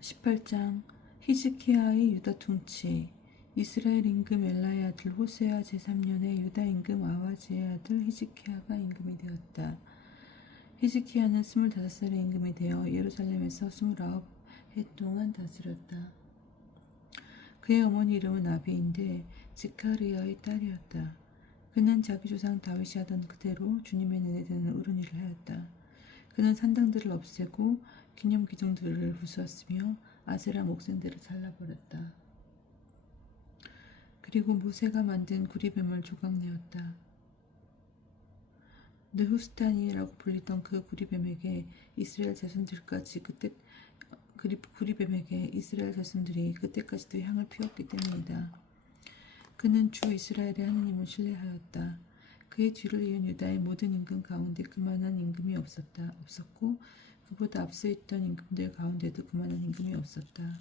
18장 히즈키야의 유다 통치. 이스라엘 임금 엘라의 아들 호세아 제3년에 유다 임금 아하즈의 아들 히즈키야가 임금이 되었다. 히즈키야는 25살의 임금이 되어 예루살렘에서 29해 동안 다스렸다. 그의 어머니 이름은 아비인데 스가랴의 딸이었다. 그는 자기 조상 다윗이 하던 그대로 주님의 눈에 드는 옳은 일을 하였다. 그는 산당들을 없애고 기념 기둥들을 부수었으며 아세라 목생들을 잘라버렸다. 그리고 모세가 만든 구리뱀을 조각내었다. 느후스타니라고 불리던 그 구리뱀에게 이스라엘 자손들까지 구리뱀에게 이스라엘 자손들이 그때까지도 향을 피웠기 때문이다. 그는 주 이스라엘의 하느님을 신뢰하였다. 그의 뒤를 이은 유다의 모든 임금 가운데 그만한 임금이 없었고 그보다 앞서 있던 임금들 가운데도 그만한 임금이 없었다.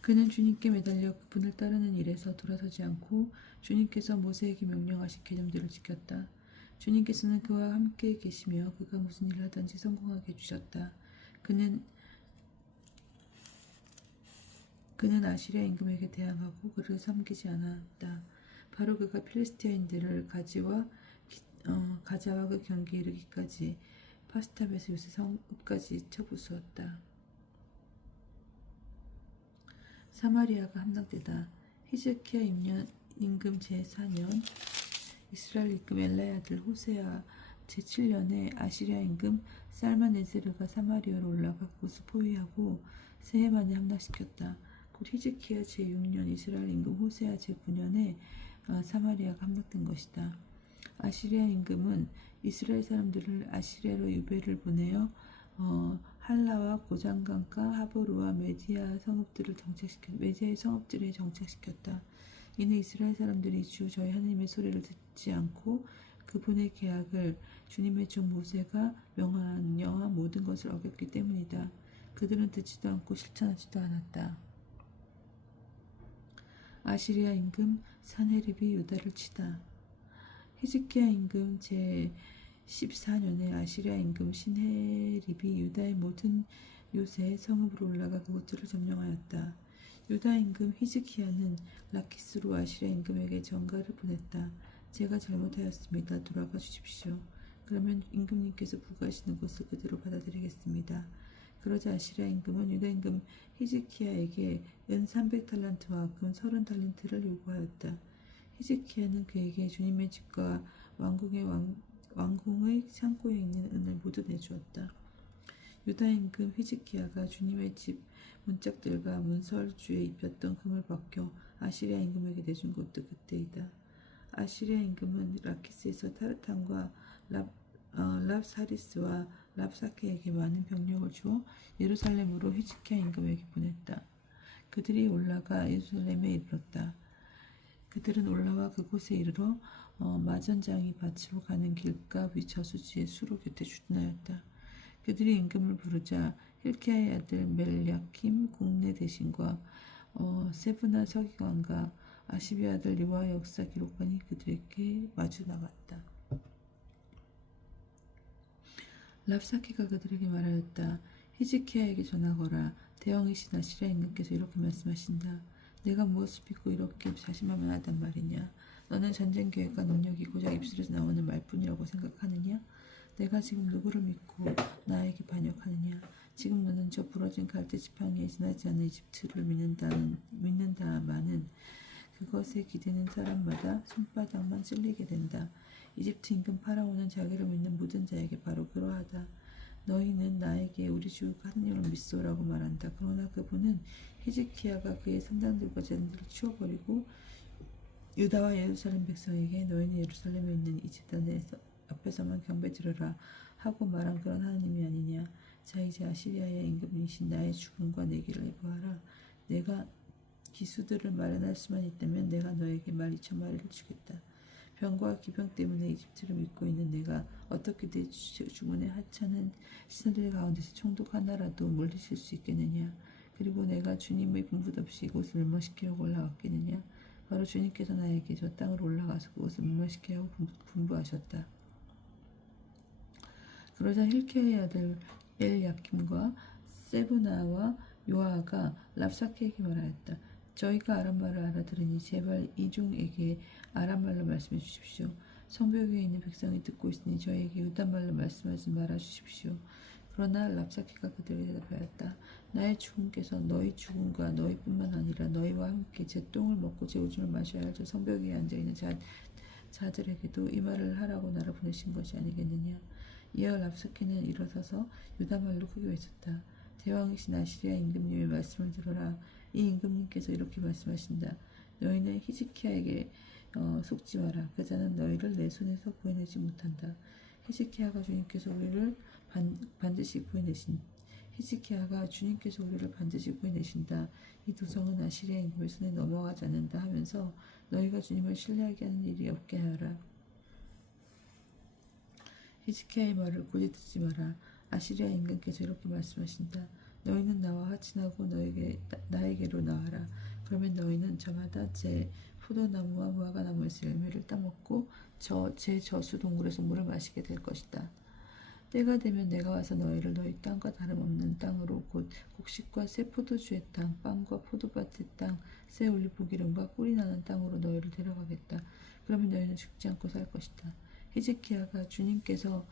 그는 주님께 매달려 그분을 따르는 일에서 돌아서지 않고 주님께서 모세에게 명령하신 계명들을 지켰다. 주님께서는 그와 함께 계시며 그가 무슨 일을 하든지 성공하게 해주셨다. 그는 아시리아 임금에게 대항하고 그를 섬기지 않았다. 바로 그가 필리스티아인들을 가자와 그 경계에 이르기까지 파스탑에서 요새 성읍까지 쳐부수었다. 사마리아가 함락되다. 히즈키야 임금 제4년 이스라엘 임금 엘라의 아들 호세아 제7년에 아시리아 임금 살마네세르가 사마리아로 올라가 그곳을 포위하고 새해 만에 함락시켰다. 곧 히즈키야 제6년 이스라엘 임금 호세아 제9년에 사마리아가 함락된 것이다. 아시리아 임금은 이스라엘 사람들을 아시리아로 유배를 보내어 할라와 고장강가 하보르와 메디아의 성읍들을 정착시켰다. 이는 이스라엘 사람들이 주 저희 하나님의 소리를 듣지 않고 그분의 계약을 주님의 종 모세가 명령한 모든 것을 어겼기 때문이다. 그들은 듣지도 않고 실천하지도 않았다. 아시리아 임금 사네립이 유다를 치다. 히즈키야 임금 제14년에 아시리아 임금 신헤립이 유다의 모든 요새 성읍으로 올라가 그곳들을 점령하였다. 유다 임금 히즈키야는 라키스로 아시리아 임금에게 전가를 보냈다. 제가 잘못하였습니다. 돌아가 주십시오. 그러면 임금님께서 부과하시는 것을 그대로 받아들이겠습니다. 그러자 아시리아 임금은 유다 임금 히즈키야에게 은 300달란트와 금 30달란트를 요구하였다. 히즈키야는 그에게 주님의 집과 왕궁의 창고에 있는 은을 모두 내주었다. 유다 임금 히즈키야가 주님의 집 문짝들과 문설주에 입혔던 금을 벗겨 아시리아 임금에게 내준 것도 그때이다. 아시리아 임금은 라키스에서 타르탄과 랍사리스와 랍사케에게 많은 병력을 주어 예루살렘으로 히즈키야 임금에게 보냈다. 그들이 올라가 예루살렘에 이르렀다. 그들은 올라와 그곳에 이르러 마전장이 밭으로 가는 길가 위 저수지의 수로 곁에 주둔하였다. 그들이 임금을 부르자 힐키야의 아들 멜야킴 국내 대신과 세브나 서기관과 아시비아 아들 리와 역사 기록관이 그들에게 마주 나갔다. 랍사키가 그들에게 말하였다. 히즈키야에게 전하거라. 대왕이신 아시리아 임금께서 이렇게 말씀하신다. 내가 무엇을 믿고 이렇게 자신만만 하단 말이냐. 너는 전쟁 계획과 능력이 고작 입술에서 나오는 말뿐이라고 생각하느냐. 내가 지금 누구를 믿고 나에게 반역하느냐. 지금 너는 저 부러진 갈대 지팡이에 지나지 않은 이집트를 믿는다마는 그것에 기대는 사람마다 손바닥만 찔리게 된다. 이집트 임금 파라오는 자기를 믿는 모든 자에게 바로 그러하다. 너희는 나에게 우리 주 하느님을 믿소라고 말한다. 그러나 그분은 히즈키야가 그의 산당들과 제단들을 치워버리고 유다와 예루살렘 백성에게 너희는 예루살렘에 있는 이 제단 앞에서만 경배 드려라 하고 말한 그런 하느님이 아니냐. 자 이제 아시리아의 임금이신 나의 죽음과 내기를 해보아라. 내가 기수들을 마련할 수만 있다면 내가 너에게 말 2,000마리를 주겠다. 병과 기병 때문에 이집트를 믿고 있는 내가 어떻게 내 주문에 하찮은 신하들 가운데서 총독 하나라도 물리칠 수 있겠느냐. 그리고 내가 주님의 분부 없이 이곳을 멸망시키려고 올라왔겠느냐. 바로 주님께서 나에게 저 땅으로 올라가서 그곳을 멸망시키라고 분부하셨다. 그러자 힐키야의 아들 엘야킴과 세브나와 요아가 랍사케에게 말하였다. 저희가 아람말을 알아들으니 제발 이중에게 아람말로 말씀해 주십시오. 성벽 위에 있는 백성이 듣고 있으니 저에게 유다말로 말씀하지 말아 주십시오. 그러나 랍사케가 그들에게 대답하였다. 나의 주군께서 너희 주군과 너희뿐만 아니라 너희와 함께 제 똥을 먹고 제 오줌을 마셔야 할 저 성벽 위에 앉아있는 자들에게도 이 말을 하라고 나를 보내신 것이 아니겠느냐. 이어 랍사케는 일어서서 유다말로 크게 외쳤다. 대왕이신 아시리아 임금님의 말씀을 들어라. 이 임금님께서 이렇게 말씀하신다. 너희는 히즈키야에게 속지 마라. 그 자는 너희를 내 손에서 구해내지 못한다. 히즈키야가 주님께서 우리를 반드시 구해내신 히즈키야가 주님께서 우리를 반드시 구해내신다. 이 도성은 아시리아 임금의 손에 넘어가지 않는다 하면서 너희가 주님을 신뢰하게 하는 일이 없게 하라. 히즈키야의 말을 고지 듣지 마라. 아시리아 임금께서 이렇게 말씀하신다. 너희는 나와 화친하고 나에게로 나와라. 그러면 너희는 저마다 제 포도나무와 무화과나무에서 열매를 따먹고 제 저수 동굴에서 물을 마시게 될 것이다. 때가 되면 내가 와서 너희를 너희 땅과 다름없는 땅으로 곧 곡식과 새 포도주의 땅, 빵과 포도밭의 땅, 새 올리브 기름과 꿀이 나는 땅으로 너희를 데려가겠다. 그러면 너희는 죽지 않고 살 것이다. 히즈키야가 주님께서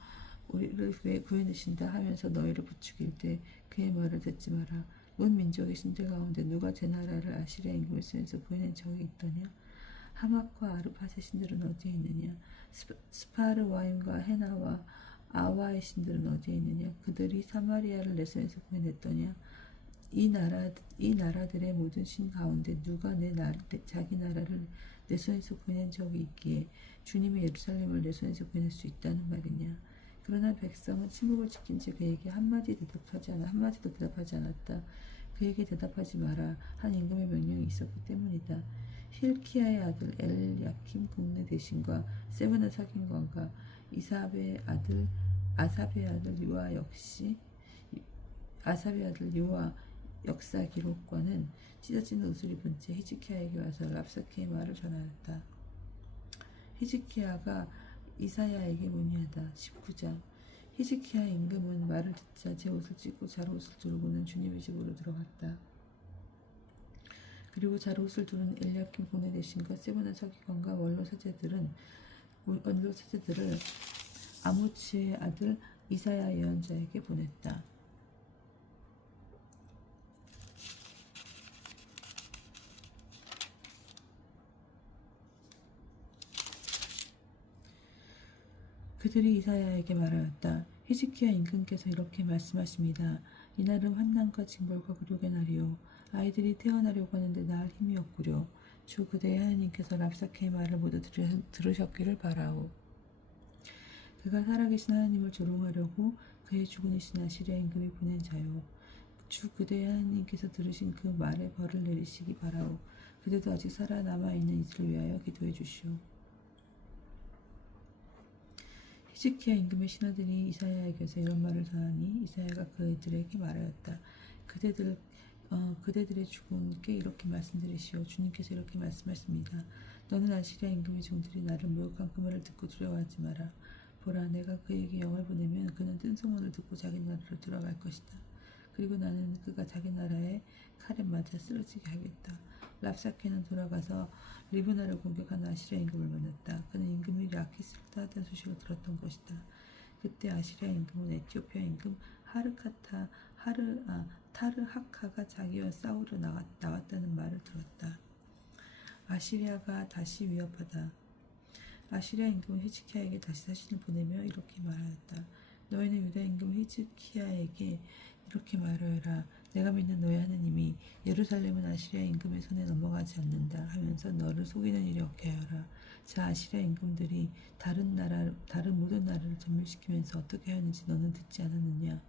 우리를 왜 구해내신다 하면서 너희를 부추길 때 그의 말을 듣지 마라. 온 민족의 신들 가운데 누가 제 나라를 아시리아 임금의 손에서 구해낸 적이 있더냐? 하맛과 아르팟의 신들은 어디에 있느냐? 스파르와임과 헤나와 아와의 신들은 어디에 있느냐? 그들이 사마리아를 내 손에서 구해냈더냐? 이 나라들의 모든 신 가운데 누가 자기 나라를 내 손에서 구해낸 적이 있기에 주님의 예루살렘을 내 손에서 구해낼 수 있다는 말이냐? 그러나 백성은 침묵을 지킨 채 그에게 한마디도 대답하지 않았다. 그에게 대답하지 마라 한 임금의 명령이 있었기 때문이다. 힐키야의 아들 엘야킴 국내 대신과 세브나 사గిం관과 아삽의 아들 요아 역사 기록관은 찢어진 옷을 입은 채 히즈키야에게 와서 랍사케의 말을 전하였다. 히즈키야가 이사야에게 문의하다. 19장. 히즈키야 임금은 말을 듣자 제 옷을 찢고 자루옷을 두르고는 주님의 집으로 들어갔다. 그리고 자루옷을 두른 엘야킴 국내 대신과 세브나 서기관과 원로 사제들을 아모츠의 아들 이사야 예언자에게 보냈다. 그들이 이사야에게 말하였다. 히즈키야 임금께서 이렇게 말씀하십니다. 이날은 환난과 징벌과 굴욕의 날이요. 아이들이 태어나려고 하는데 낳을 힘이 없구려. 주 그대의 하나님께서 랍사케의 말을 모두 들으셨기를 바라오. 그가 살아계신 하나님을 조롱하려고 그의 주군이신 아시리아 임금이 보낸 자요. 주 그대의 하나님께서 들으신 그 말에 벌을 내리시기 바라오. 그대도 아직 살아남아있는 이들을 위하여 기도해 주시오. 히즈키야 임금의 신하들이 이사야에게서 이런 말을 전하니 이사야가 그들에게 말하였다. 그대들의 주군께 이렇게 말씀드리시오. 주님께서 이렇게 말씀하십니다. 너는 아시리아 임금의 종들이 나를 모욕한 그 말을 듣고 두려워하지 마라. 보라, 내가 그에게 영을 보내면 그는 뜬 소문을 듣고 자기 나라로 돌아갈 것이다. 그리고 나는 그가 자기 나라에 칼에 맞아 쓰러지게 하겠다. 랍사케는 돌아가서 리브나를 공격한 아시리아 임금을 만났다. 그는 임금이 라키스를 따았다는 소식을 들었던 것이다. 그때 아시리아 임금은 에티오피아 임금 타르하카가 자기와 싸우러 나왔다는 말을 들었다. 아시리아가 다시 위협하다. 아시리아 임금은 히즈키야에게 다시 사신을 보내며 이렇게 말하였다. 너희는 유다 임금 히즈키야에게 이렇게 말하여라. 내가 믿는 너의 하느님이 예루살렘은 아시리아 임금의 손에 넘어가지 않는다 하면서 너를 속이는 일이 없게 하여라. 자, 아시리아 임금들이 다른 모든 나라를 전멸시키면서 어떻게 하였는지 너는 듣지 않았느냐?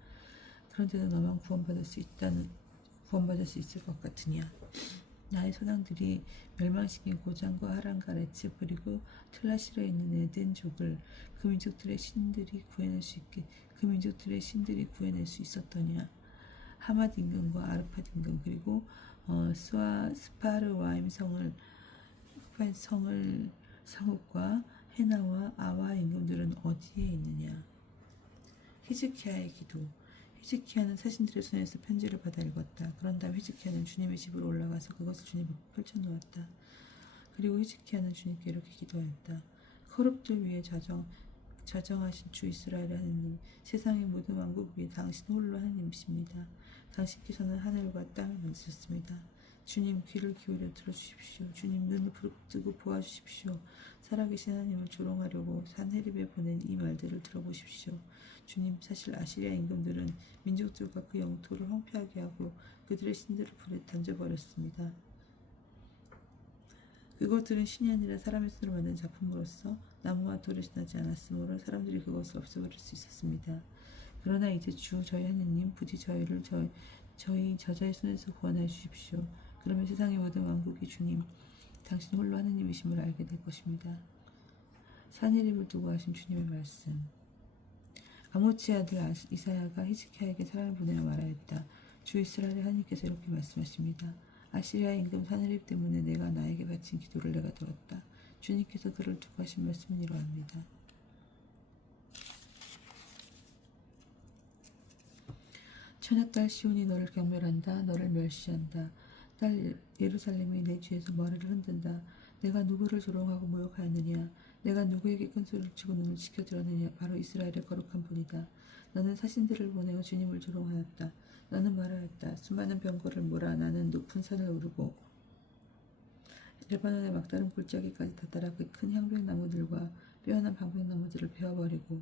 그런데도 너만 구원받을 수 있을 것 같으냐? 나의 소당들이 멸망시킨 고장과 하란과 레츠 그리고 틀라실에 있는 에덴족을 그 민족들의 신들이 구해낼 수 있었더냐? 하맛 임금과 아르팟 임금 그리고 스파르와임 성읍과 헤나와 아와 임금들은 어디에 있느냐? 히즈키야의 기도. 히즈키야는 사신들의 손에서 편지를 받아 읽었다. 그런 다음 히즈키야는 주님의 집으로 올라가서 그것을 주님 앞에 펼쳐놓았다. 그리고 히즈키야는 주님께 이렇게 기도하였다. 거룩들 위에 좌정하신 주 이스라엘의 하느님, 세상의 모든 왕국 위에 당신 홀로 하느님이십니다. 당신께서는 하늘과 땅을 만드셨습니다. 주님 귀를 기울여 들어주십시오. 주님 눈을 부릅뜨고 보아주십시오. 살아계신 하나님을 조롱하려고 산헤립에 보낸 이 말들을 들어보십시오. 주님, 사실 아시리아 임금들은 민족들과 그 영토를 황폐하게 하고 그들의 신들을 불에 던져버렸습니다. 그것들은 신이 아니라 사람의 손으로 만든 작품으로서 나무와 돌에 지나지 않았으므로 사람들이 그것을 없애버릴 수 있었습니다. 그러나 이제 주 저희 하느님 부디 저희를 저희 저자의 손에서 구원해 주십시오. 그러면 세상의 모든 왕국이 주님 당신 홀로 하느님이심을 알게 될 것입니다. 산헤립을 두고 하신 주님의 말씀. 아모츠의 아들 이사야가 히즈키야에게 사람을 보내어 말하였다. 주 이스라엘의 하나님께서 이렇게 말씀하십니다. 아시리아 임금 산헤립 때문에 내가 나에게 바친 기도를 내가 들었다. 주님께서 그를 두고 하신 말씀은 이러합니다. 처녀딸 시온이 너를 경멸한다. 너를 멸시한다. 딸 예루살렘이 내 뒤에서 머리를 흔든다. 내가 누구를 조롱하고 모욕하였느냐. 내가 누구에게 큰 소리를 치고 눈을 지켜들었느냐. 바로 이스라엘의 거룩한 분이다. 너는 사신들을 보내어 주님을 조롱하였다. 너는 말하였다. 수많은 병거를 몰아 나는 높은 산을 오르고 레바논의 막다른 골짜기까지 다다라 그 큰 향백나무들과 빼어난 방백나무들을 베어버리고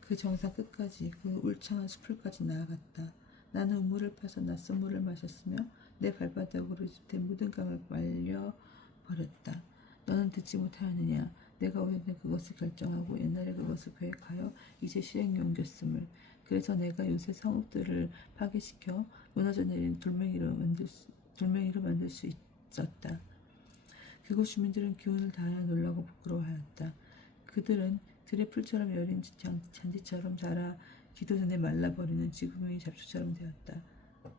그 정상 끝까지 그 울창한 숲을까지 나아갔다. 나는 우물을 파서 낯선 물을 마셨으며 내 발바닥으로 된 묻은 강을 말려버렸다. 너는 듣지 못하였느냐. 내가 오래전에 그것을 결정하고 옛날에 그것을 계획하여 이제 실행에 옮겼음을. 그래서 내가 요새 성읍들을 파괴시켜 무너져 내린 돌멩이로 만들 수 있었다. 그곳 주민들은 기운을 다하여 놀라고 부끄러워하였다. 그들은 들의 풀처럼 여린 잔디처럼 자라 기도 전에 말라버리는 지구명이 잡초처럼 되었다.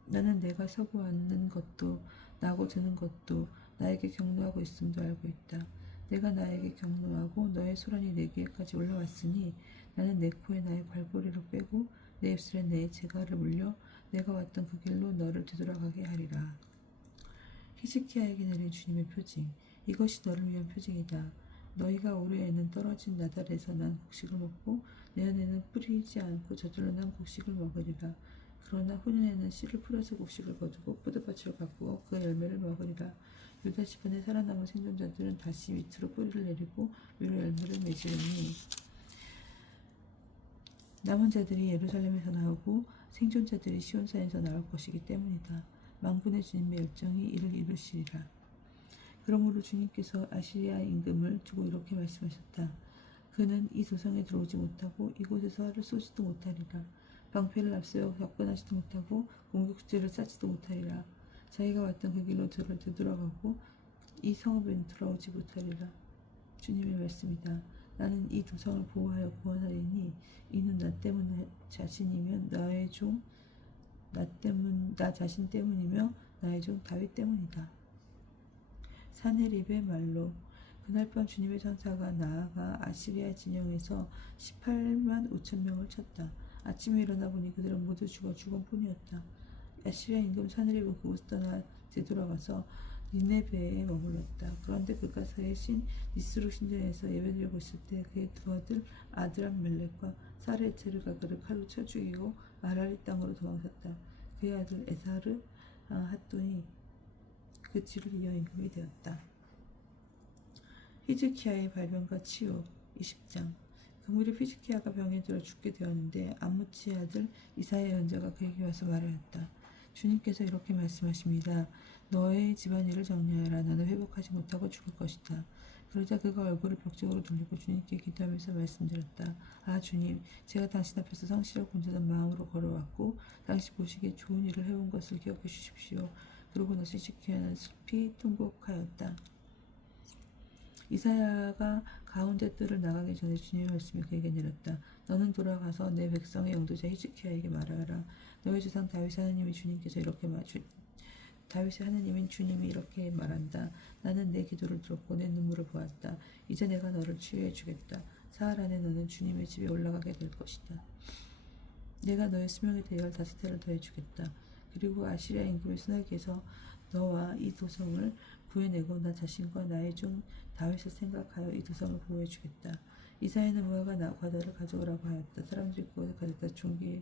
나는 내가 서고 앉는 것도 나고 드는 것도 나에게 경노하고 있음도 알고 있다. 내가 나에게 경노하고 너의 소란이 내 귀에까지 올라왔으니 나는 내 코에 나의 괄고리를 빼고 내 입술에 내 재갈을 물려 내가 왔던 그 길로 너를 되돌아가게 하리라. 히즈키야에게 내린 주님의 표징. 이것이 너를 위한 표징이다. 너희가 올해에는 떨어진 나달에서 난 곡식을 먹고 내년에는 뿌리지 않고 저절로 난 곡식을 먹으리라. 그러나 후년에는 씨를 풀어서 곡식을 거두고 포도밭을 가꾸어 그 열매를 먹으리라. 유다 집안에 살아남은 생존자들은 다시 밑으로 뿌리를 내리고 위로 열매를 맺으리니 남은 자들이 예루살렘에서 나오고 생존자들이 시온산에서 나올 것이기 때문이다. 만군의 주님의 열정이 이를 이루시리라. 그러므로 주님께서 아시리아 임금을 두고 이렇게 말씀하셨다. 그는 이 도성에 들어오지 못하고 이곳에서 활을 쏘지도 못하리라. 방패를 앞세워 접근하지도 못하고 공격수들을 쌓지도 못하리라. 자기가 왔던 그 길로 되돌아가고 이 성읍에는 돌아오지 못하리라. 주님의 말씀이다. 나는 이 도성을 보호하여 구원하리니 이는 나 때문 자신이며 나 자신 때문이며 나의 종 다윗 때문이다. 산헤립의 말로. 그날 밤 주님의 천사가 나아가 아시리아 진영에서 18만 5천 명을 쳤다. 아침에 일어나 보니 그들은 모두 죽음뿐이었다. 아시리아 임금 산헤립은 그곳을 떠나 되돌아가서 니네베에 머물렀다. 그런데 그가서의 신 니스루 신전에서 예배드리고 있을 때 그의 두 아들 사레체르가 그를 칼로 쳐 죽이고 아라리 땅으로 도망쳤다. 그의 아들 에사르 핫돈이 그 뒤를 이어 임금이 되었다. 히즈키야의 발병과 치유 20장. 그 무렵 히즈키야가 병에 들어 죽게 되었는데 아모츠의 아들 이사야 연자가 그에게 와서 말하였다. 주님께서 이렇게 말씀하십니다. 너의 집안일을 정리하여라. 너는 회복하지 못하고 죽을 것이다. 그러자 그가 얼굴을 벽 쪽으로 돌리고 주님께 기도하면서 말씀드렸다. 아 주님, 제가 당신 앞에서 성실하고 온전한 마음으로 걸어왔고 당신 보시기에 좋은 일을 해온 것을 기억해 주십시오. 그러고 나서 히즈키야는 슬피 통곡하였다. 이사야가 가운데 뜰을 나가기 전에 주님의 말씀이 그에게 내렸다. 너는 돌아가서 내 백성의 영도자 히즈키야에게 말하라. 너의 조상 다윗의 하나님인 주님이 이렇게 말한다. 나는 내 기도를 들었고 내 눈물을 보았다. 이제 내가 너를 치유해 주겠다. 사흘 안에 너는 주님의 집에 올라가게 될 것이다. 내가 너의 수명에 대해 15해를 더해주겠다. 그리고 아시리아 임금의 손에게서 너와 이 도성을 구해내고 나 자신과 나의 종 다윗을 생각하여 이 도성을 보호해주겠다. 이사야는 무화과 과자를 가져오라고 하였다. 사람들이 그것을 가져다 종기에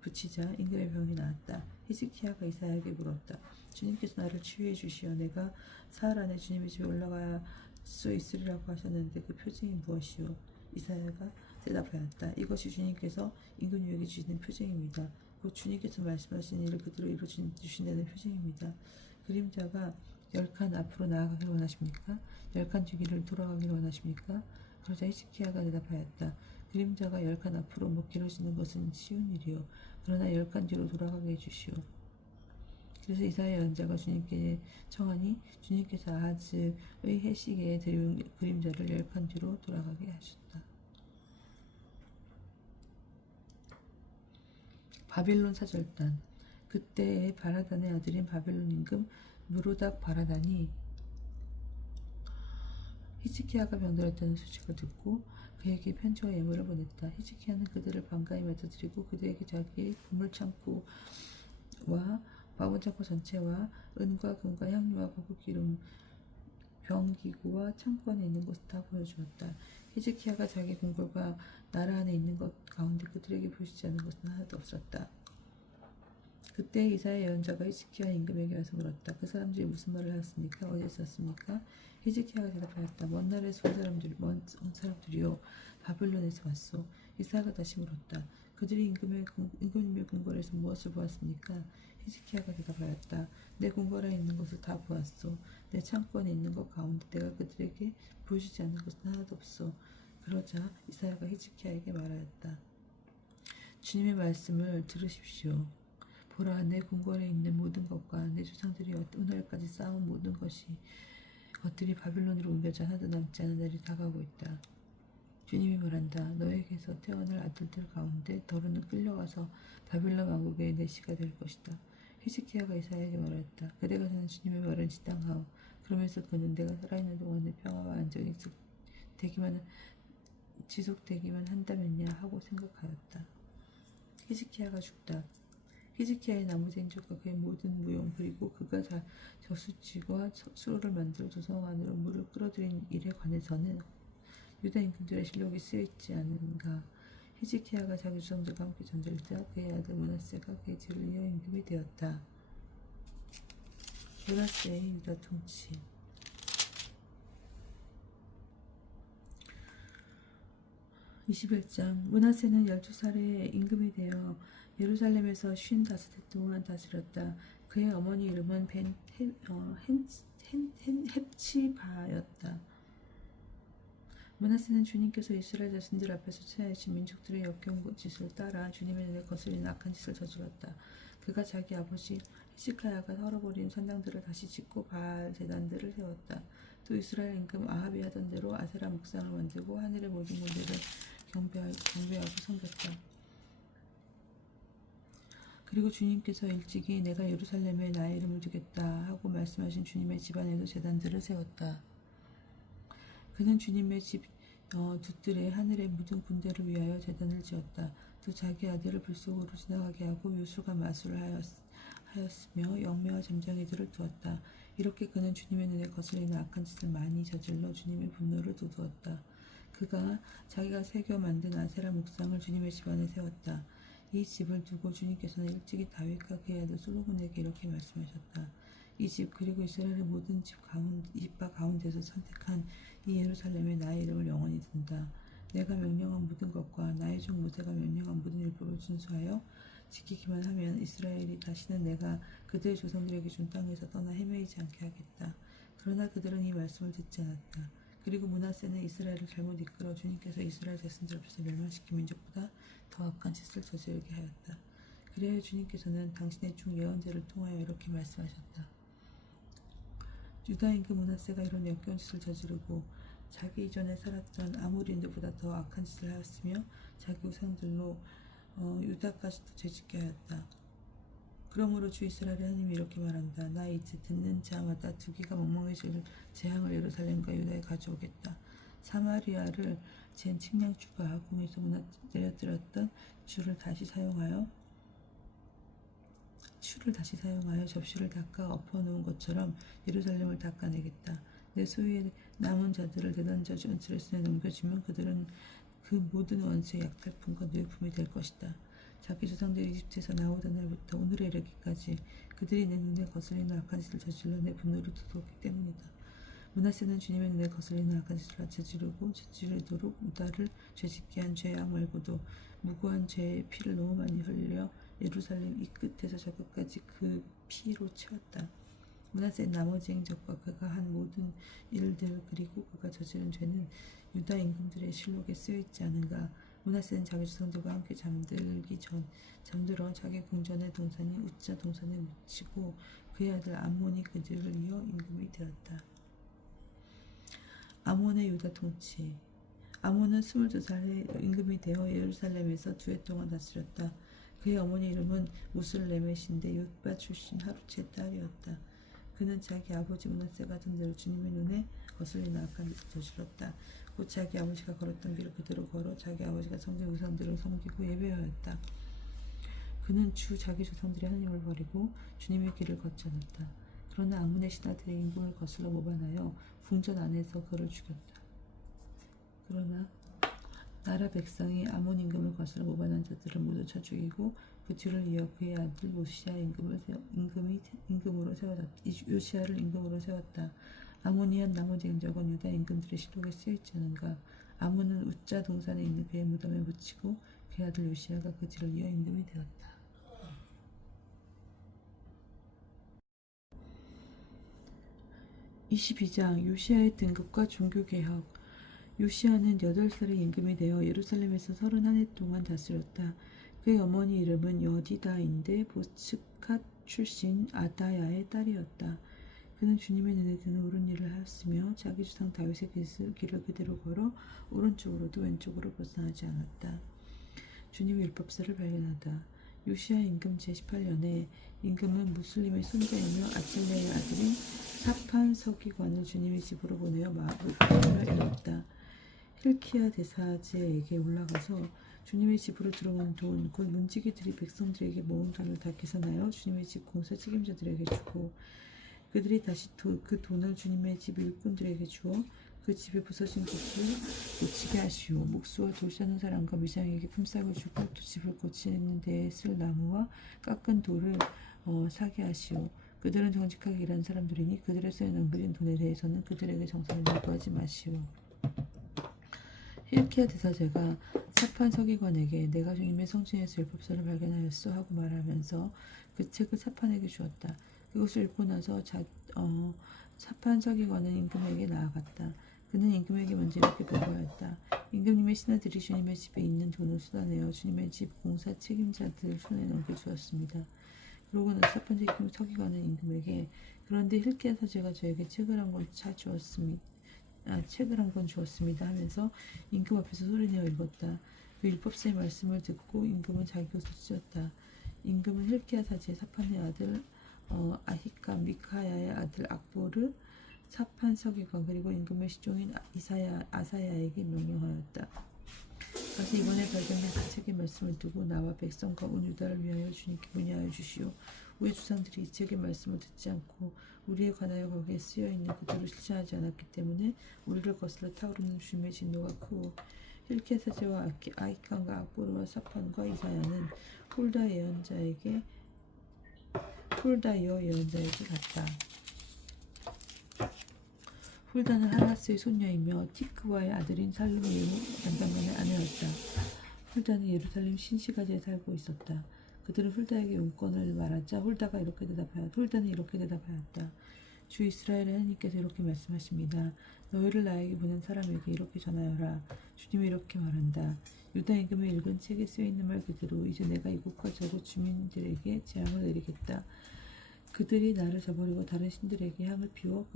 붙이자 임금의 병이 나았다. 히스기야가 이사야에게 물었다. 주님께서 나를 치유해 주시어 내가 사흘 안에 주님의 집에 올라갈 수 있으리라고 하셨는데 그 표징이 무엇이오? 이사야가 대답하였다. 이것이 주님께서 임금님에게 주시는 표징입니다. 곧 주님께서 말씀하신 일을 그대로 이루어 주신다는 표징입니다. 그림자가 10칸 앞으로 나아가기를 원하십니까? 10칸 뒤기를 돌아가기를 원하십니까? 그러자 히스기야가 대답하였다. 그림자가 10칸 앞으로 못 길어지는 것은 쉬운 일이요. 그러나 10칸 뒤로 돌아가게 해주시오. 그래서 이사야 연자가 주님께 청하니 주님께서 아하즈의 해시계에 들여온 그림자를 10칸 뒤로 돌아가게 하셨다. 바빌론 사절단. 그때의 바라단의 아들인 바빌론 임금 무로닥 바라단이 히스기야가 병들었다는 소식을 듣고 그에게 편지와 예물을 보냈다. 히스기야는 그들을 반가이 맞아들이고 그들에게 자기의 보물창고와 바본창고 전체와 은과 금과 향료와 고급 기름 병기구와 창고 안에 있는 것을 다 보여주었다. 히스기야가 자기 궁궐과 나라 안에 있는 것 가운데 그들에게 보이지 않은 것은 하나도 없었다. 그때 이사야 예언자가 히스기야 임금에게 와서 물었다. 그 사람들이 무슨 말을 하였습니까? 어디에 있었습니까? 히스기야가 대답하였다. 먼 나라에서 온 사람들이요 바빌론에서 왔소. 이사야가 다시 물었다. 그들이 임금님의 궁궐에서 무엇을 보았습니까? 히스기야가 대답하였다. 내 궁궐 안에 있는 것을 다 보았소. 내 창고 안에 있는 것 가운데 내가 그들에게 보여주지 않는 것은 하나도 없소. 그러자 이사야가 히스기야에게 말하였다. 주님의 말씀을 들으십시오. 보라, 내 궁궐에 있는 모든 것과 내 조상들이 오늘까지 쌓은 모든 것들이 바빌론으로 옮겨져 하나도 남지 않은 날이 다가오고 있다. 주님이 말한다. 너에게서 태어날 아들들 가운데 더러는 끌려가서 바빌론 왕국의 내시가 될 것이다. 히스기야가 이사야에게 말하였다. 그대가 전한 주님의 말은 지당하오. 그러면서 그는 내가 살아있는 동안에 평화와 안정이 지속되기만 한다면야 하고 생각하였다. 히스기야가 죽다. 히스기야의 나무생족과 그의 모든 무용 그리고 그가 저수지와 수로를 만들어 도성 안으로 물을 끌어들인 일에 관해서는 유다 임금들의 실록이 쓰여있지 않은가. 히스기야가 자기 조상들과 함께 잠들자 그의 아들 므낫세가 그의 뒤를 이어 임금이 되었다. 므낫세의 유다 통치. (21장) 므낫세는 12살에 임금이 되어 예루살렘에서 55해 동안 다스렸다. 그의 어머니 이름은 헵치바였다. 므낫세는 주님께서 이스라엘 자신들 앞에서 취하신 민족들의 역겨운 짓을 따라 주님의 눈에 거슬리는 악한 짓을 저질렀다. 그가 자기 아버지 히스기야가 헐어버린 산당들을 다시 짓고 바알 제단들을 세웠다. 또 이스라엘 임금 아합이 하던 대로 아세라 목상을 만들고 하늘의 모든 군대를 경배하고 섬겼다. 그리고 주님께서 일찍이 내가 예루살렘에 나의 이름을 두겠다 하고 말씀하신 주님의 집안에도 제단들을 세웠다. 그는 주님의 집 돛들에 하늘의 모든 군대를 위하여 제단을 지었다. 또 자기 아들을 불 속으로 지나가게 하고 요술과 마술을 하였으며 영매와 잠장이들을 두었다. 이렇게 그는 주님의 눈에 거슬리는 악한 짓을 많이 저질러 주님의 분노를 돋우었다. 그가 자기가 새겨 만든 아세라 목상을 주님의 집 안에 세웠다. 이 집을 두고 주님께서는 일찍이 다윗과 그의 아들 솔로몬에게 이렇게 말씀하셨다. 이 집 그리고 이스라엘의 모든 집바 가운데서 선택한 이 예루살렘에 나의 이름을 영원히 둔다. 내가 명령한 모든 것과 나의 종 모세가 명령한 모든 율법을 준수하여 지키기만 하면 이스라엘이 다시는 내가 그들의 조상들에게 준 땅에서 떠나 헤매이지 않게 하겠다. 그러나 그들은 이 말씀을 듣지 않았다. 그리고 므낫세는 이스라엘을 잘못 이끌어 주님께서 이스라엘 자신들 앞에서 멸망시킨 민족보다 더 악한 짓을 저지르게 하였다. 그래야 주님께서는 당신의 종 예언자를 통하여 이렇게 말씀하셨다. 유다 임금 므낫세가 이런 역겨운 짓을 저지르고 자기 이전에 살았던 아모리인들보다 더 악한 짓을 하였으며 자기 우상들로 유다까지도 죄짓게 하였다. 그러므로 주 이스라엘의 하나님이 이렇게 말한다. 나 이제 듣는 자마다 두기가 멍멍해질 재앙을 예루살렘과 유다에 가져오겠다. 사마리아를 잰 측량주가 하궁에서 무너뜨렸던 추를 다시 사용하여 접시를 닦아 엎어놓은 것처럼 예루살렘을 닦아내겠다. 내 소유의 남은 자들을 내던져 원수의 손에 넘겨주면 그들은 그 모든 원수의 약탈품과 누이품이 될 것이다. 자기 조상들이 이집트에서 나오던 날부터 오늘에 이르기까지 그들이 내 눈에 거슬리는 악한 짓을 저질러 내 분노를 돋웠기 때문이다. 므낫세는 주님의 눈에 거슬리는 악한 짓을 저지르도록 유다를 죄짓게 한 죄악 말고도 무고한 죄의 피를 너무 많이 흘려 예루살렘 이 끝에서 저 끝까지 그 피로 채웠다. 므낫세는 나머지 행적과 그가 한 모든 일들 그리고 그가 저지른 죄는 유다 임금들의 실록에 쓰여있지 않은가. 므낫세는 자기 조상들과 함께 잠들어 자기 궁전의 동산이 우짜 동산에 묻히고 그의 아들 암몬이 그들을 이어 임금이 되었다. 아몬의 유다 통치. 아몬은 22살에 임금이 되어 예루살렘에서 2해 동안 다스렸다. 그의 어머니 이름은 무슬레멧인데 윳바 출신 하루체의 딸이었다. 그는 자기 아버지 므낫세가 하던 대로 주님의 눈에 거슬리는 악한 짓을 저질렀다. 곧 자기 아버지가 걸었던 길을 그대로 걸어 자기 아버지가 섬긴 우상들을 섬기고 예배하였다. 그는 자기 조상들의 하나님을 버리고 주님의 길을 걷지 않았다. 그러나 아몬의 신하들이 임금을 거슬러 모반하여 궁전 안에서 그를 죽였다. 그러나 나라 백성이 아몬 임금을 거슬러 모반한 자들을 모두 쳐 죽이고 그 뒤를 이어 그의 아들 요시야를 임금으로 세웠다. 아몬이 한 나머지 행적은 유다 임금들의 실록에 쓰여있지 않은가. 아몬은 우짜 동산에 있는 그의 무덤에 묻히고 그의 아들 요시야가 그 뒤를 이어 임금이 되었다. 22장 요시야의 등급과 종교개혁. 요시야는 8살에 임금이 되어 예루살렘에서 31해 동안 다스렸다. 그의 어머니 이름은 여디다인데 보츠캇 출신 아다야의 딸이었다. 그는 주님의 눈에 드는 옳은 일을 하였으며 자기 조상 다윗의 길을 그대로 걸어 오른쪽으로도 왼쪽으로 벗어나지 않았다. 주님의 율법서를 발견하다. 요시야 임금 제18년에 임금은 무슬림의 손자이며 아찔레의 아들인 사판 서기관을 주님의 집으로 보내어 마음을 부르며 이뤘다. 힐키야 대사제에게 올라가서 주님의 집으로 들어온 돈, 곧 문지기들이 백성들에게 모은 돈을 다 계산하여 주님의 집 공사 책임자들에게 주고 그들이 다시 그 돈을 주님의 집 일꾼들에게 주어 그 집에 부서진 곳을 고치게 하시오. 목수와 돌 싸는 사람과 미장에게 품삯을 주고 또 집을 고치는 데에 쓸 나무와 깎은 돌을 사게 하시오. 그들은 정직하게 일하는 사람들이니 그들의 손에 넘겨진 돈에 대해서는 그들에게 정산을 요구하지 마시오. 힐키야 대사제가 사판 서기관에게 내가 주님의 성전에서 율법서를 발견하였어 하고 말하면서 그 책을 사판에게 주었다. 그것을 읽고 나서 사판 서기관은 임금에게 나아갔다. 그는 임금에게 먼저 이렇게 보고하였다. 임금님의 신하들이 주님의 집에 있는 돈을 쏟아내어 주님의 집 공사 책임자들 손에 넘겨주었습니다. 그러고 나서 사판 서기관은 임금에게 그런데 힐키야 사제가 저에게 책을 한 권 주었습니다 하면서 임금 앞에서 소리내어 읽었다. 그 율법서의 말씀을 듣고 임금은 자기 옷을 찢었다. 임금은 힐키야 사제 사판의 아들 아히감 미카야의 아들 악보를 사판 서기관 그리고 임금의 시종인 아사야에게 명령하였다. 가서 이번에 발견된 그 책의 말씀을 두고 나와 백성과 온 유다를 위하여 주님께 문의하여 주시오. 우리 조상들이 이 책의 말씀을 듣지 않고 우리에 관하여 거기에 쓰여있는 그대로 실천하지 않았기 때문에 우리를 거슬러 타오르는 주님의 진노가 크고 힐키야 사제와 아히감과 악보르와 사판과 이사야는 훌다 예언자에게 갔다. 훌다는 하라스의 손녀이며 티크와의 아들인 살루미의 남편만의 아내였다. 훌다는 예루살렘 신시가지에 살고 있었다. 그들은 훌다에게 용건을 말하자 훌다는 이렇게 대답하였다. 주 이스라엘의 하나님께서 이렇게 말씀하십니다. 너희를 나에게 보낸 사람에게 이렇게 전하여라. 주님이 이렇게 말한다. 유다 임금의 읽은 책에 쓰여있는 말 그대로 이제 내가 이곳과 저곳 주민들에게 재앙을 내리겠다. 그들이 나를 저버리고 다른 신들에게 향을 피워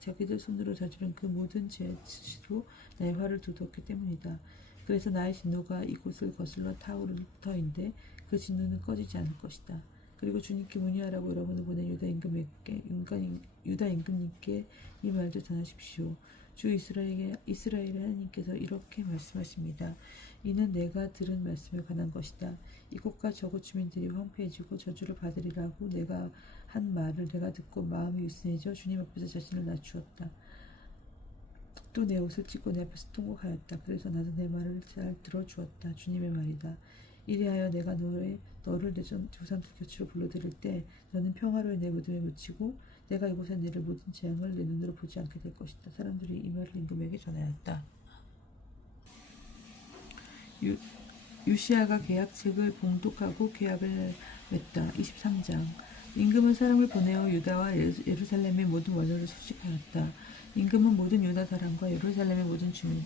자기들 손으로 저지른 그 모든 죄로 나의 화를 돋웠기 때문이다. 그래서 나의 진노가 이곳을 거슬러 타오를 터인데 그 진노는 꺼지지 않을 것이다. 그리고 주님께 문의하라고 여러분을 보낸 유다 임금님께 이 말도 전하십시오. 주 이스라엘의 하나님께서 이렇게 말씀하십니다. 이는 내가 들은 말씀에 관한 것이다. 이곳과 저곳 주민들이 황폐해지고 저주를 받으리라고 내가 한 말을 내가 듣고 마음이 유순해져 주님 앞에서 자신을 낮추었다. 또 내 옷을 찢고 내 앞에서 통곡하였다. 그래서 나도 내 말을 잘 들어주었다. 주님의 말이다. 이리하여 내가 너를 내 조상들 곁으로 불러들일 때 너는 평화로이 내 무덤에 묻히고 내가 이곳에 내릴 모든 재앙을 내 눈으로 보지 않게 될 것이다. 사람들이 이 말을 임금에게 전하였다. 요시야가 계약책을 봉독하고 계약을 맺다. 23장. 임금은 사람을 보내어 유다와 예루살렘의 모든 원로를 소집하였다. 임금은 모든 유다 사람과 예루살렘의 모든 주민,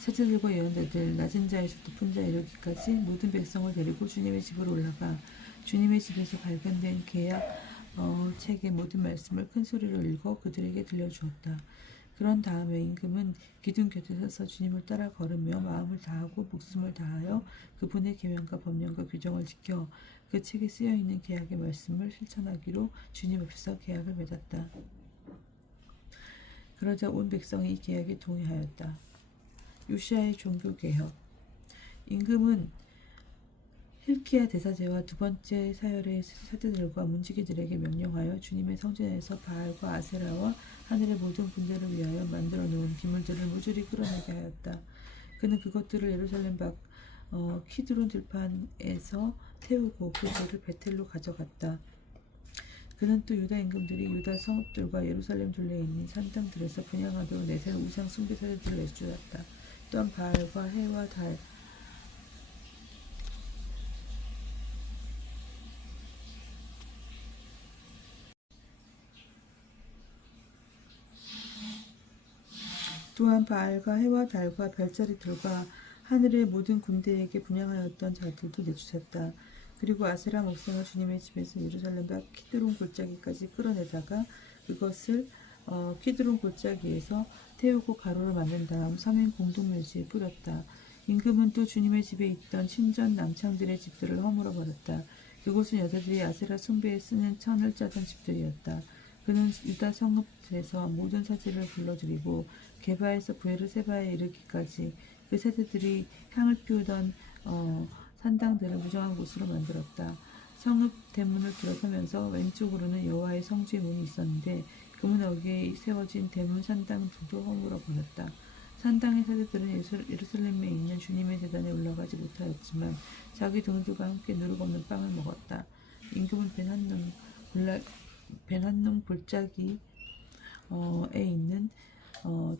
세제들과 예언자들, 낮은 자에서 높은 자에 이르기까지 모든 백성을 데리고 주님의 집으로 올라가 주님의 집에서 발견된 계약 책의 모든 말씀을 큰 소리로 읽어 그들에게 들려주었다. 그런 다음에 임금은 기둥 곁에 서서 주님을 따라 걸으며 마음을 다하고 목숨을 다하여 그분의 계명과 법령과 규정을 지켜 그 책에 쓰여있는 계약의 말씀을 실천하기로 주님 앞에서 계약을 맺었다. 그러자 온 백성이 이 계약에 동의하였다. 요시야의 종교개혁. 임금은 hilki야 대사제와 두 번째 사열의 사제들과 문지기들에게 명령하여 주님의 성전에서 바알과 아세라와 하늘의 모든 군대를 위하여 만들어 놓은 기물들을 무조리 끌어내게 하였다. 그는 그것들을 예루살렘 밖 키드론 들판에서 태우고 그 돌을 베텔로 가져갔다. 그는 또 유다 임금들이 유다 성읍들과 예루살렘 둘레에 있는 산당들에서 분향하도록 내세운 우상 숭배 사제들을 내주었다. 또한 바알과 해와 달 또한 바알과 해와 달과 별자리들과 하늘의 모든 군대에게 분향하였던 자들도 내주셨다. 그리고 아세라 목상을 주님의 집에서 예루살렘 밖 키드론 골짜기까지 끌어내다가 그것을 키드론 골짜기에서 태우고 가로를 만든 다음 서민 공동묘지에 뿌렸다. 임금은 또 주님의 집에 있던 신전 남창들의 집들을 허물어 버렸다. 그곳은 여자들이 아세라 숭배에 쓰는 천을 짜던 집들이었다. 그는 유다 성읍에서 모든 사제를 불러들이고 게바에서 부에르세바에 이르기까지 그 세대들이 향을 피우던 산당들을 무정한 곳으로 만들었다. 성읍 대문을 들어서면서 왼쪽으로는 여호와의 성지의 문이 있었는데 그 문 어귀에 세워진 대문 산당들도 허물어 버렸다. 산당의 세대들은 예루살렘에 있는 주님의 제단에 올라가지 못하였지만 자기 동들과 함께 누룩 없는 빵을 먹었다. 임금은 벤 한놈 골짜기에 있는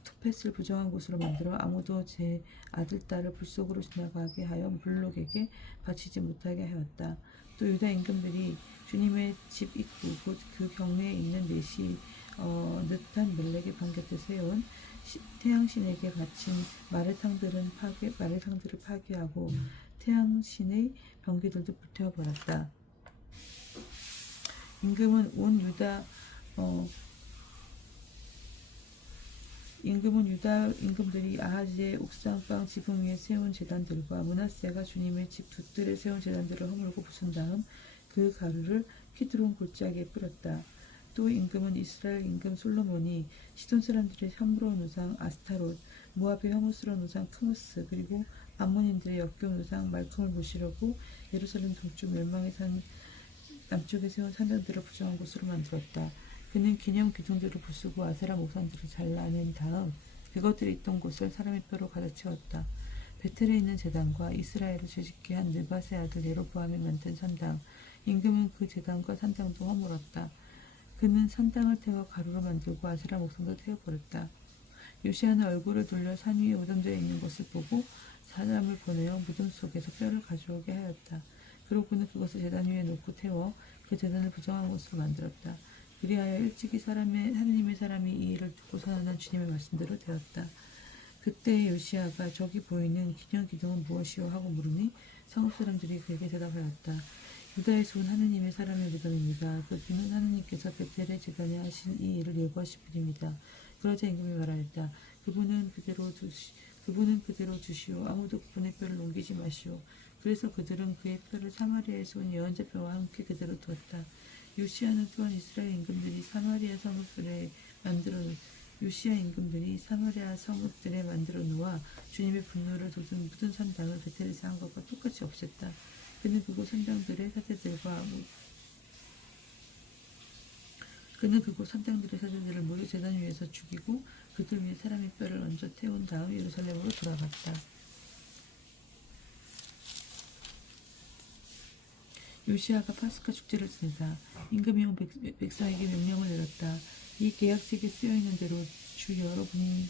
투펫을 부정한 곳으로 만들어 아무도 제 아들 딸을 불 속으로 지나가게 하여 블록에게 바치지 못하게 하였다. 또 유다 임금들이 주님의 집 입구 곧 그 경내에 있는 넷이 느탄 멜렉의 방 곁에 세운 태양신에게 바친 마레탕들을 파괴하고 태양신의 병기들도 불태워버렸다. 임금은 유다 임금들이 아하지의 옥상방 지붕 위에 세운 제단들과 므낫세가 주님의 집 돛들에 세운 제단들을 허물고 부순 다음 그 가루를 키드론 골짜기에 뿌렸다. 또 임금은 이스라엘 임금 솔로몬이 시돈 사람들의 혐오로운 우상 아스타롯, 모압의 혐오스러운 우상 크무스, 그리고 암몬인들의 역겨운 우상 말콤을 모시려고 예루살렘 동쪽 멸망의 산 남쪽에 세운 산당들을 부정한 곳으로 만들었다. 그는 기념 기둥들을 부수고 아세라 목상들을 잘라낸 다음 그것들이 있던 곳을 사람의 뼈로 가득 채웠다. 베텔에 있는 제단과 이스라엘을 죄짓게 한 느밧의 아들 예로보암이 만든 산당, 임금은 그 제단과 산당도 허물었다. 그는 산당을 태워 가루로 만들고 아세라 목상도 태워버렸다. 요시야는 얼굴을 돌려 산 위에 무덤되어 있는 것을 보고 사람을 보내어 무덤 속에서 뼈를 가져오게 하였다. 그리고 그는 그것을 제단 위에 놓고 태워 그 제단을 부정한 것으로 만들었다. 그리하여 일찍이 하느님의 사람이 이 일을 듣고 선언한 주님의 말씀대로 되었다. 그때 요시야가 저기 보이는 기념 기둥은 무엇이오 하고 물으니 성읍 사람들이 그에게 대답하였다. 유다에서 온 하느님의 사람의 무덤입니다. 그분은 하느님께서 베텔의 제단에 하신 이 일을 예고하신 분입니다. 그러자 임금이 말하였다. 그분은 그대로 주시오. 아무도 그분의 뼈를 옮기지 마시오. 그래서 그들은 그의 뼈를 사마리아에서 온 예언자 뼈와 함께 그대로 두었다. 요시야는 또한 이스라엘 임금들이 사마리아 성읍을 만들어 요시야 임금들이 사마리아 성읍들에 만들어 놓아 주님의 분노를 돋은 묻은 산당을 베텔에서 한 것과 똑같이 없앴다. 그는 그곳 산당들의 사제들을 모두 제단 위에서 죽이고 그들 위에 사람의 뼈를 얹어 태운 다음 예루살렘으로 돌아갔다. 요시아가 파스카 축제를 지내다 임금이 온 백성에게 명령을 내렸다. 이 계약책에 쓰여있는 대로 주 여러분의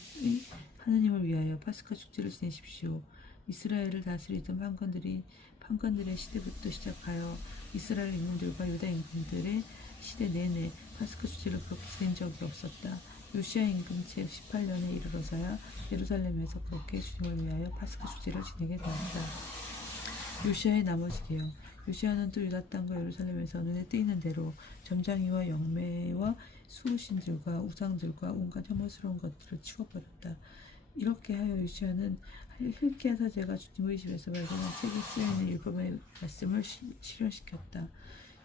하느님을 위하여 파스카 축제를 지내십시오. 이스라엘을 다스리던 판관들의 시대부터 시작하여 이스라엘 임금들과 유다 임금들의 시대 내내 파스카 축제를 그렇게 지낸 적이 없었다. 요시아 임금 제18년에 이르러서야 예루살렘에서 그렇게 주님을 위하여 파스카 축제를 지내게 되었다. 요시아의 나머지 계명. 요시아는 또 유다 땅과 예루살렘에서 눈에 띄는 대로 점장이와 영매와 수호신들과 우상들과 온갖 혐오스러운 것들을 치워버렸다. 이렇게 하여 요시아는 hilki야 사제가 주님의 집에서 발견한 책에 쓰여있는 율법의 말씀을 실현시켰다.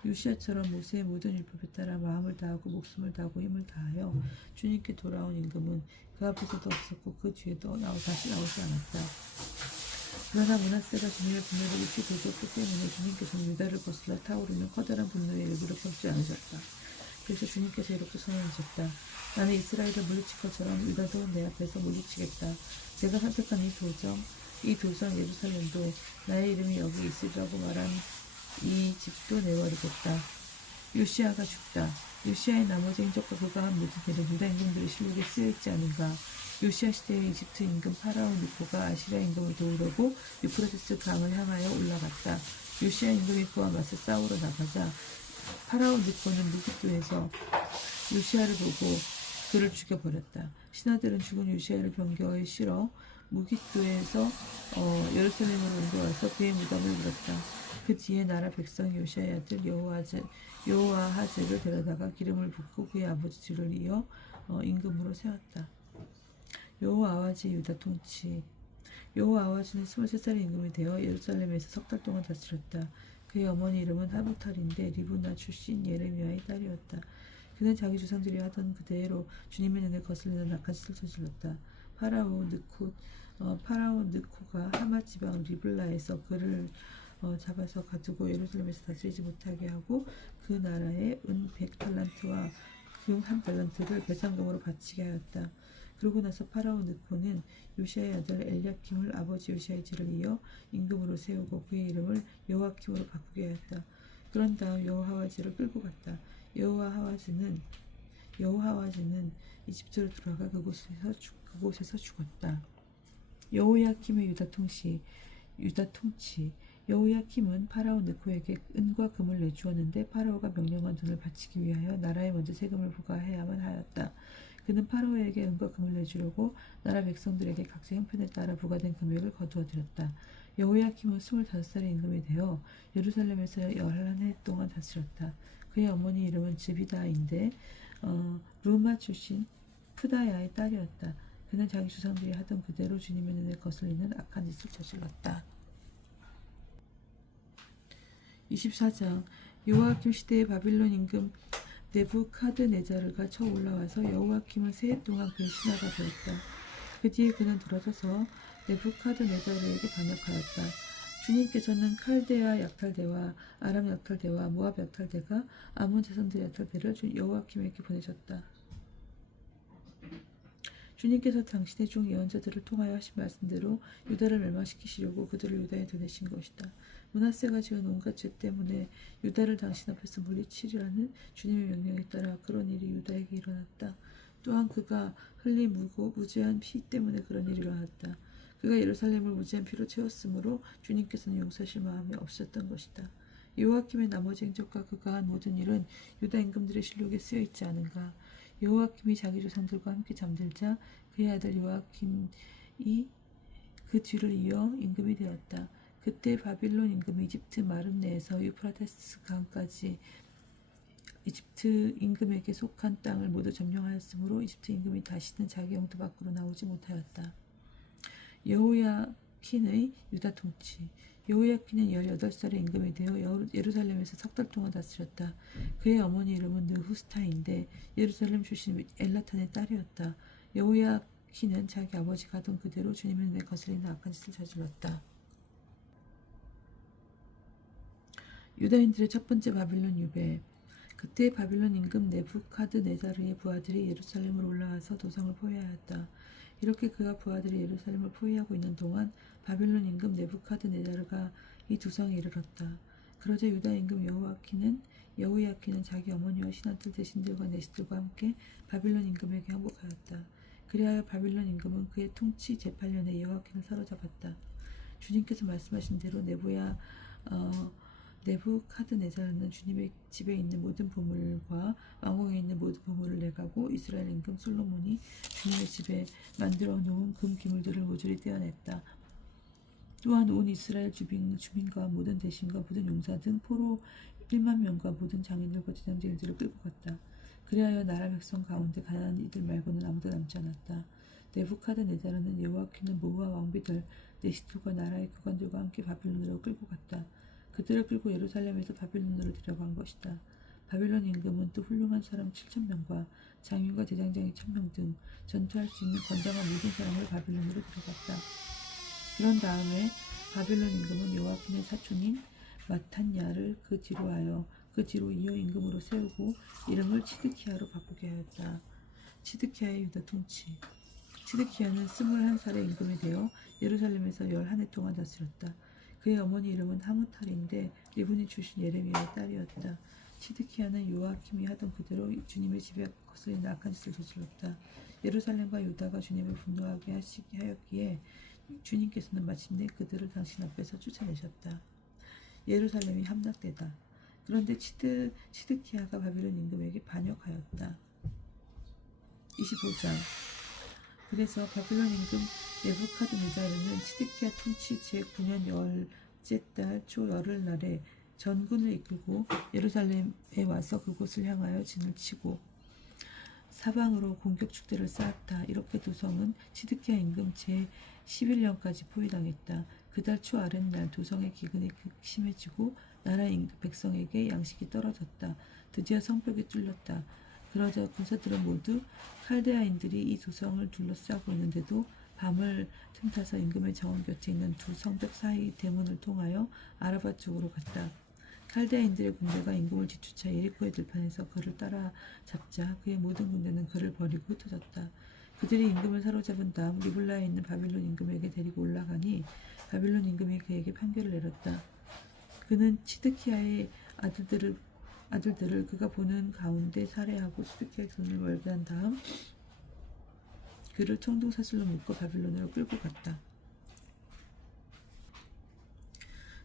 요시아처럼 모세의 모든 율법에 따라 마음을 다하고 목숨을 다하고 힘을 다하여 주님께 돌아온 임금은 그 앞에서도 없었고 그 뒤에도 다시 나오지 않았다. 그러나 므낫세가 주님의 분노를 익히 도주었기 때문에 주님께서는 유다를 거슬러 타오르는 커다란 분노의 일부를 걷지 않으셨다. 그래서 주님께서 이렇게 선언하셨다. 나는 이스라엘을 물리칠 것처럼 유다도 내 앞에서 물리치겠다. 내가 선택한 이 도성 예루살렘도 나의 이름이 여기 있으리라고 말한 이 집도 내버리겠다. 요시아가 죽다. 요시아의 나머지 행적과 그가 한 모든 일은 유다 임금들의 실록에 쓰여있지 않은가. 요시아 시대의 이집트 임금 파라오 니코가 아시리아 임금을 도우려고 유프라테스 강을 향하여 올라갔다. 요시아 임금이 그와 맞서 싸우러 나가자 파라오 니코는 무기토에서 요시아를 보고 그를 죽여버렸다. 신하들은 죽은 요시아를 병거에 실어 무기토에서 예루살렘으로 옮겨와서 그의 무덤을 물었다. 그 뒤에 나라 백성 요시아의 아들 여호아하즈를 데려다가 기름을 붓고 그의 아버지 뒤를 이어 임금으로 세웠다. 여호아하즈의 유다 통치. 여호아하즈는 23살의 임금이 되어 예루살렘에서 석 달 동안 다스렸다. 그의 어머니 이름은 하부탈인데 리브나 출신 예레미야의 딸이었다. 그는 자기 조상들이 하던 그대로 주님의 눈에 거슬리는 악한 짓을 저질렀다. 파라오 느코가 하맛 지방 리블라에서 그를 잡아서 가두고 예루살렘에서 다스리지 못하게 하고 그 나라에 은 100달란트와 금 1달란트를 배상금으로 바치게 하였다. 그러고 나서 파라오 느코는 요시아의 아들 엘리야킴을 아버지 요시아의 뒤를 이어 임금으로 세우고 그의 이름을 여호아킴으로 바꾸게 하였다. 그런 다음 여호아하즈를 끌고 갔다. 여호아하즈는 이집트로 들어가 그곳에서 죽었다. 여호야킴의 유다 통치. 여호야킴은 파라오 느코에게 은과 금을 내주었는데 파라오가 명령한 돈을 바치기 위하여 나라에 먼저 세금을 부과해야만 하였다. 그는 파라오에게 은과 금을 내주려고 나라 백성들에게 각자 형편에 따라 부과된 금액을 거두어 드렸다. 여호야킴은 25살의 임금이 되어 예루살렘에서 11해 동안 다스렸다. 그의 어머니 이름은 즈비다인데 루마 출신 프다야의 딸이었다. 그는 자기 조상들이 하던 그대로 주님의 눈에 거슬리는 악한 짓을 저질렀다. 24장. 요아킴 시대의 바빌론 임금 네부카드네자르가 처음 올라와서 여호아킴을 3해 동안 그의 신하가 되었다. 그 뒤에 그는 돌아서서 네부카드네자르에게 반역하였다. 주님께서는 칼데아 약탈대와 아람 약탈대와 모압 약탈대가 아몬 자손들의 약탈대를 여호아킴에게 보내셨다. 주님께서 당신의 종 예언자들을 통하여 하신 말씀대로 유다를 멸망시키시려고 그들을 유다에 보내신 것이다. 므낫세가 지은 온갖 죄 때문에 유다를 당신 앞에서 물리치리라는 주님의 명령에 따라 그런 일이 유다에게 일어났다. 또한 그가 흘린 무죄한 피 때문에 그런 일이 일어났다. 그가 예루살렘을 무죄한 피로 채웠으므로 주님께서는 용서하실 마음이 없었던 것이다. 여호아킴의 나머지 행적과 그가 한 모든 일은 유다 임금들의 실록에 쓰여있지 않은가. 여호아킴이 자기 조상들과 함께 잠들자 그의 아들 요아킴이 그 뒤를 이어 임금이 되었다. 그때 바빌론 임금이 이집트 마름 내에서 유프라테스 강까지 이집트 임금에게 속한 땅을 모두 점령하였으므로 이집트 임금이 다시는 자기 영토 밖으로 나오지 못하였다. 여호야킨의 유다 통치. 여호야킨은 18살의 임금이 되어 예루살렘에서 석 달 동안 다스렸다. 그의 어머니 이름은 느후스타인데 예루살렘 출신 엘라탄의 딸이었다. 여호야킨은 자기 아버지가 하던 그대로 주님의 눈에 거슬리는 악한 짓을 저질렀다. 유다인들의 첫 번째 바빌론 유배. 그때 바빌론 임금 네부카드네자르의 부하들이 예루살렘으로 올라와서 도성을 포위하였다. 이렇게 그가 부하들이 예루살렘을 포위하고 있는 동안 바빌론 임금 네부카드네자르가 이 도성에 이르렀다. 그러자 유다 임금 여호야킨은 자기 어머니와 신하들 대신들과 내시들과 함께 바빌론 임금에게 항복하였다. 그리하여 바빌론 임금은 그의 통치 제8년에 여호야킨을 사로잡았다. 주님께서 말씀하신 대로 네부카드네자르는 주님의 집에 있는 모든 보물과 왕궁에 있는 모든 보물을 내가고 이스라엘 임금 솔로몬이 주님의 집에 만들어 놓은 금 기물들을 모조리 떼어냈다. 또한 온 이스라엘 주민과 모든 대신과 모든 용사 등 포로 1만 명과 모든 장인들과 제장들들을 끌고 갔다. 그리하여 나라 백성 가운데 가난한 이들 말고는 아무도 남지 않았다. 네부카드네자르는 여호야킨은 모후와 왕비들 내시들과 나라의 구관들과 함께 바빌론으로 끌고 갔다. 그들을 끌고 예루살렘에서 바빌론으로 데려간 것이다. 바빌론 임금은 또 훌륭한 사람 7,000명과 장인과 대장장이 1,000명 등 전투할 수 있는 건장한 모든 사람을 바빌론으로 데려갔다. 그런 다음에 바빌론 임금은 여호야킨의 사촌인 마탄야를 그 뒤로 이어 임금으로 세우고 이름을 치드키야로 바꾸게 하였다. 치드키야의 유다 통치. 치드키야는 21살의 임금이 되어 예루살렘에서 11해 동안 다스렸다. 그의 어머니 이름은 하무탈인데 리브니 출신 예레미야의 딸이었다. 치드키야는 요아킴이 하던 그대로 주님의 집에 거슬리는 악한 짓을 저질렀다. 예루살렘과 유다가 주님을 분노하게 하였기에 주님께서는 마침내 그들을 당신 앞에서 쫓아내셨다. 예루살렘이 함락되다. 그런데 치드키야가 바빌론 임금에게 반역하였다. 25장. 그래서 바빌론 임금 네부카드네자르는 치드키야 통치 제9년 열째 달 초 열흘날에 전군을 이끌고 예루살렘에 와서 그곳을 향하여 진을 치고 사방으로 공격 축대를 쌓았다. 이렇게 도성은 치드키야 임금 제11년까지 포위당했다. 그달 초 아랫날 도성의 기근이 극심해지고 나라 백성에게 양식이 떨어졌다. 드디어 성벽이 뚫렸다. 그러자 군사들은 모두 칼데아인들이 이 도성을 둘러싸고 있는데도 밤을 틈타서 임금의 정원 곁에 있는 두 성벽 사이 대문을 통하여 아라바 쪽으로 갔다. 칼데아인들의 군대가 임금을 뒤쫓아 예리코의 들판에서 그를 따라잡자 그의 모든 군대는 그를 버리고 흩어졌다. 그들이 임금을 사로잡은 다음 리블라에 있는 바빌론 임금에게 데리고 올라가니 바빌론 임금이 그에게 판결을 내렸다. 그는 치드키야의 아들들을 그가 보는 가운데 살해하고 치드키야의 손을 멀게 한 다음 그를 청동사슬로 묶어 바빌론으로 끌고 갔다.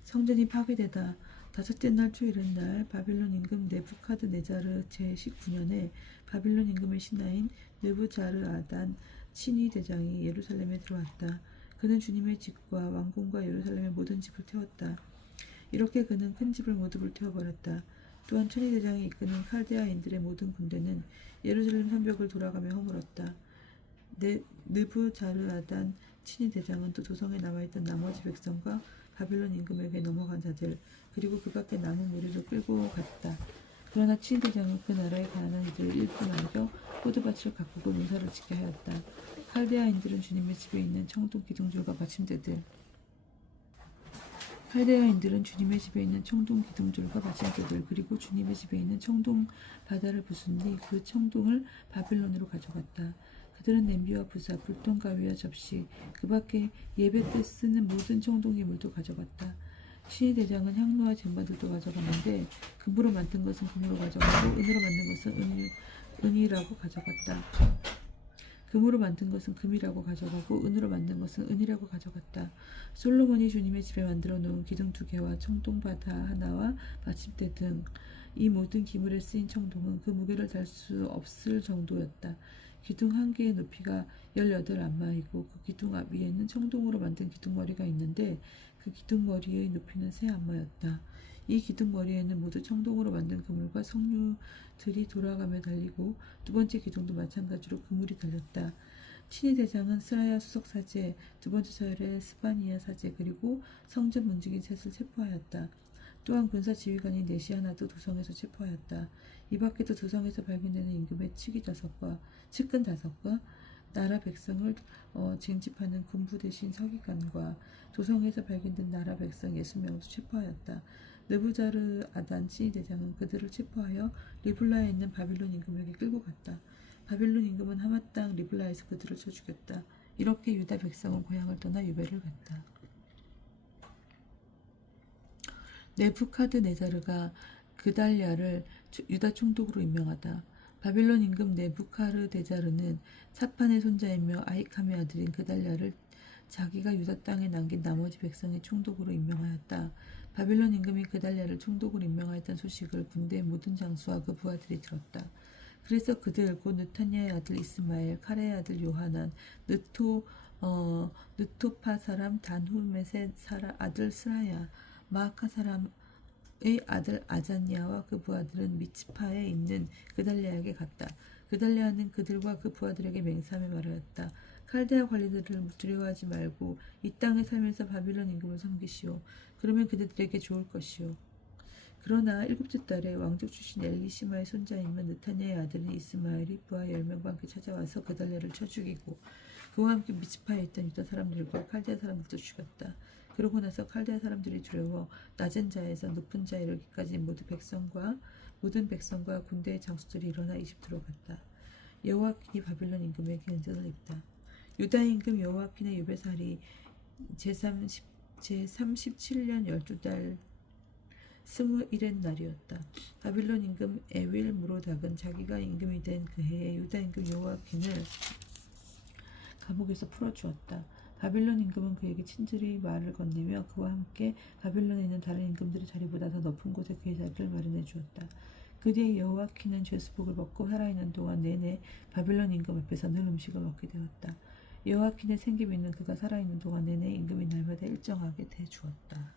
성전이 파괴되다. 다섯째 날 초일의 날 바빌론 임금 네부카드네자르 제19년에 바빌론 임금의 신하인 느부자르아단 친위 대장이 예루살렘에 들어왔다. 그는 주님의 집과 왕궁과 예루살렘의 모든 집을 태웠다. 이렇게 그는 큰 집을 모두 불태워버렸다. 또한 친위 대장이 이끄는 칼데아인들의 모든 군대는 예루살렘 성벽을 돌아가며 허물었다. 느부자르아단 친위 대장은 또 도성에 남아있던 나머지 백성과 바빌론 임금에게 넘어간 자들 그리고 그 밖에 남은 무리를 끌고 갔다. 그러나 친위 대장은 그 나라의 가난한 이들을 일부 남겨 포도밭을 가꾸고 농사를 짓게 하였다. 칼데아인들은 주님의 집에 있는 청동 기둥줄과 받침대들 그리고 주님의 집에 있는 청동 바다를 부순 뒤 그 청동을 바빌론으로 가져갔다. 그들은 냄비와 부사, 불똥 가위와 접시, 그 밖에 예배 때 쓰는 모든 청동기물도 가져갔다. 신의 대장은 향로와 쟁반들도 가져갔는데 금으로 만든 것은 금으로 가져가고 은으로 만든 것은 은이라고 가져갔다. 금으로 만든 것은 금이라고 가져가고 은으로 만든 것은 은이라고 가져갔다. 솔로몬이 주님의 집에 만들어 놓은 기둥 2개와 청동바다 하나와 받침대 등 이 모든 기물에 쓰인 청동은 그 무게를 달 수 없을 정도였다. 기둥 한 개의 높이가 18안마이고 그 기둥 위에는 청동으로 만든 기둥머리가 있는데 그 기둥머리의 높이는 3안마였다. 이 기둥머리에는 모두 청동으로 만든 그물과 석류들이 돌아가며 달리고 두 번째 기둥도 마찬가지로 그물이 달렸다. 친위 대장은 스라야 수석사제, 두 번째 서열의 스바니아 사제 그리고 성전 문지기 셋을 체포하였다. 또한 군사 지휘관인 넷이 하나도 도성에서 체포하였다. 이 밖에도 도성에서 발견되는 임금의 측근 5과 나라 백성을 징집하는 군부 대신 서기관과 도성에서 발견된 나라 백성 60명을 체포하였다. 느부자르 아단 치 대장은 그들을 체포하여 리블라에 있는 바빌론 임금에게 끌고 갔다. 바빌론 임금은 하맛 땅 리블라에서 그들을 쳐 죽였다. 이렇게 유다 백성은 고향을 떠나 유배를 갔다. 네부카드네자르가 그달랴를 유다 총독으로 임명하다. 바빌론 임금 네부카르데자르는 사판의 손자이며 아히캄의 아들인 그달랴를 자기가 유다 땅에 남긴 나머지 백성의 총독으로 임명하였다. 바빌론 임금이 그달랴를 총독으로 임명하였다는 소식을 군대의 모든 장수와 그 부하들이 들었다. 그래서 그들 곧 느타냐의 아들 이스마엘, 카레의 아들 요하난, 느토파 사람 단후메셋 아들 스라야, 마아카 사람의 아들 아자니아와 그 부하들은 미츠파에 있는 그달랴에게 갔다. 그달랴는 그들과 그 부하들에게 맹세하며 말하였다. 칼데아 관리들을 두려워하지 말고 이 땅에 살면서 바빌론 임금을 섬기시오. 그러면 그들에게 좋을 것이오. 그러나 일곱째 달에 왕족 출신 엘리시마의 손자이며 느타냐의 아들인 이스마엘이 부하 10명과 함께 찾아와서 그달랴를 쳐 죽이고 그와 함께 미츠파에 있던 유다 사람들과 칼데아 사람들도 죽였다. 그러고 나서 칼데아 사람들이 두려워 낮은 자에서 높은 자에 이르기까지 모든 백성과 군대의 장수들이 일어나 이집트로 갔다. 여호와킨이 바빌론 임금에게 은전을 입다. 유다 임금 여호와킨의 유배살이 제37년 12달 21의 날이었다. 바빌론 임금 에윌 무로닥은 자기가 임금이 된 그 해에 유다 임금 여호와킨을 감옥에서 풀어주었다. 바빌론 임금은 그에게 친절히 말을 건네며 그와 함께 바빌론에 있는 다른 임금들의 자리보다 더 높은 곳에 그의 자리를 마련해 주었다. 그 뒤에 여호와킨은 죄수복을 벗고 살아있는 동안 내내 바빌론 임금 앞에서 늘 음식을 먹게 되었다. 여호와킨의 생기비는 그가 살아있는 동안 내내 임금이 날마다 일정하게 대주었다.